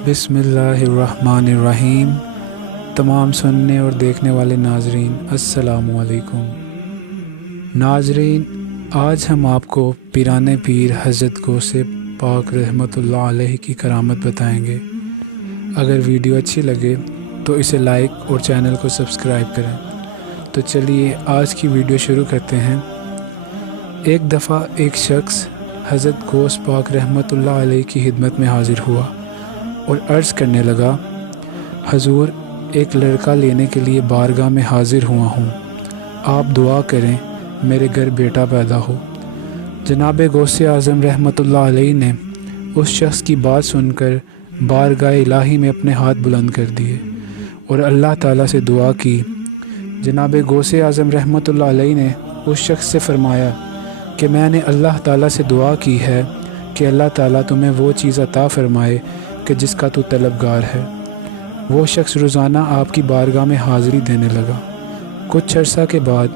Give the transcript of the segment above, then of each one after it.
बिस्मिल्लाहिर्रहमानिर्रहीम। तमाम सुनने और देखने वाले नाजरीन अस्सलामु अलैकुम। नाजरीन, आज हम आपको पीराने पीर हज़रत गौसे पाक रहमतुल्लाह अलैहि की करामत बताएंगे। अगर वीडियो अच्छी लगे तो इसे लाइक और चैनल को सब्सक्राइब करें। तो चलिए आज की वीडियो शुरू करते हैं। एक दफ़ा एक शख्स हज़रत गौस पाक रहमतुल्लाह अलैहि की खिदमत में हाज़िर हुआ और अर्ज़ करने लगा, हजूर, एक लड़का लेने के लिए बारगाह में हाज़िर हुआ हूँ, आप दुआ करें मेरे घर बेटा पैदा हो। जनाब गौसे आज़म रहमतुल्लाह अलैहि ने उस शख्स की बात सुनकर बारगाह इलाही में अपने हाथ बुलंद कर दिए और अल्लाह ताला से दुआ की। जनाब गौसे आज़म रहमतुल्लाह अलैहि ने उस शख्स से फ़रमाया कि मैंने अल्लाह ताला से दुआ की है कि अल्लाह ताला तुम्हें वो चीज़ अता फ़रमाए कि जिसका तू तलबगार है। वो शख्स रोज़ाना आपकी बारगाह में हाज़िरी देने लगा। कुछ अर्सा के बाद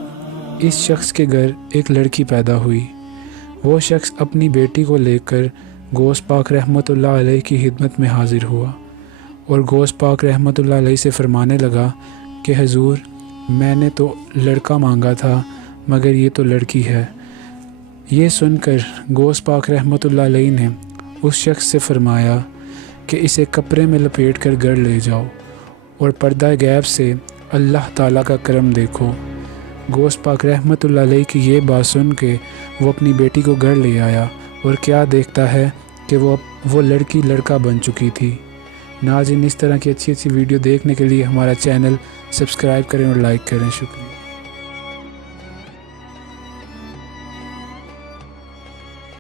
इस शख्स के घर एक लड़की पैदा हुई। वो शख्स अपनी बेटी को लेकर गौस पाक रहमतुल्लाह अलैहि की खिदमत में हाज़िर हुआ और गौस पाक रहमतुल्लाह अलैहि से फ़रमाने लगा कि हजूर, मैंने तो लड़का मांगा था मगर ये तो लड़की है। ये सुनकर गौस पाक रहमतुल्लाह अलैहि ने उस शख्स से फ़रमाया कि इसे कपड़े में लपेट कर घर ले जाओ और पर्दा गैब से अल्लाह ताला का करम देखो। गौस पाक रहमतुल्लाह अलैहि की ये बात सुन के वो अपनी बेटी को घर ले आया और क्या देखता है कि वो लड़की लड़का बन चुकी थी। नाज़रीन, इस तरह की अच्छी वीडियो देखने के लिए हमारा चैनल सब्सक्राइब करें और लाइक करें। शुक्रिया।